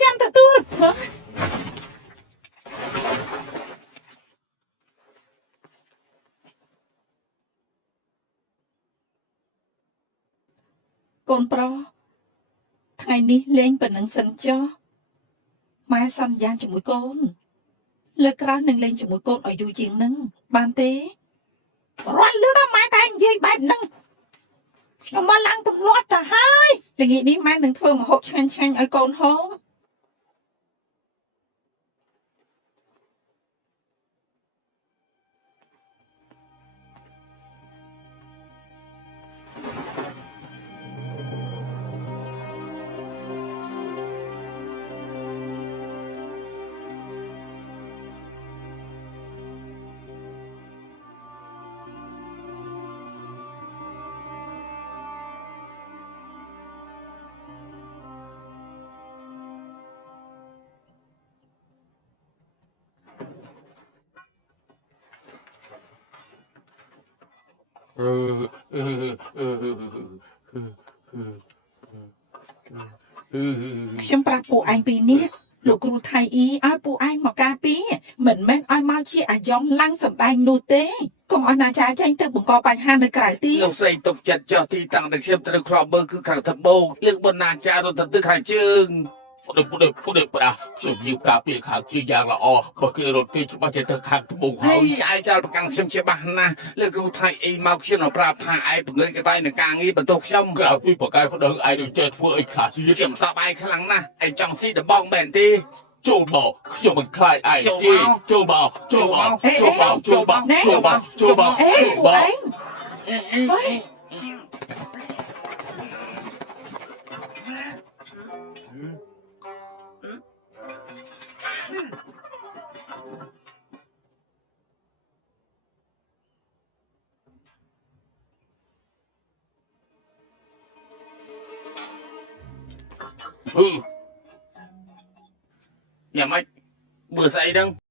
ចាំទទួលកូនប្រុសថ្ងៃនេះលេងប៉ុណ្ណឹងសិនចុះម៉ែសន្យាជាមួយកូនលើកក្រោយនឹងលេងជាមួយកូនឲ្យយូរជាងនឹងបានទេរាល់លើកម៉ែតែនិយាយបែបហ្នឹងខ្ញុំមកឡើងទម្លាប់ទៅហើយល្ងាចនេះម៉ែនឹងធ្វើម្ហូបឆ្ងាញ់ៗឲ្យកូនហូបខ្ញុំប្រាប់ពួកឯងពីនេះលោកគ្រូថៃអ៊ីឲ្យពួកឯងមកការពារមិនមែនឲ្យមកជាអាយ៉ងឡើងសម្ដែងនោះទេកុំឲ្យណាចាចេញទៅបង្កបញ្ហានៅក្រៅទីលោកស្រីទុកចិត្តចោះទីតាំងដែលខ្ញុំត្រូវខ្លោបមើលគឺខាងត្បូងយើងបណ្ណាចារត់ទៅខាងជើងពុទ្ធប្រាខ្ញុំយូរការពារខាងជើងយ៉ាងល្អបើគេរត់គេច្បាស់ទៅខាងត្បូងហើយឯងចោលប្រកាន់ខ្ញុំច្បាស់ណាស់លោកគ្រូថៃអ៊ីមកខ្ញុំប្រាប់ថាឯងពង្រឹងកតៃនឹងការងារបន្ទោសខ្ញុំក្រៅពីប្រកែប្តឹងឯងនឹងចេះធ្វើអីខ្លះជាខ្ញុំសប្បាយខ្លាំងណាស់ឯងចង់ស៊ីដបងមែនទេចូលមកខ្ញុំមិនខ្លាចឯងទេចូលមកចូលមកចូលមកចូលមកចូលមកចូលមកអេពួកឯងយ៉ាងម៉េចមើលស្អីហ្នឹង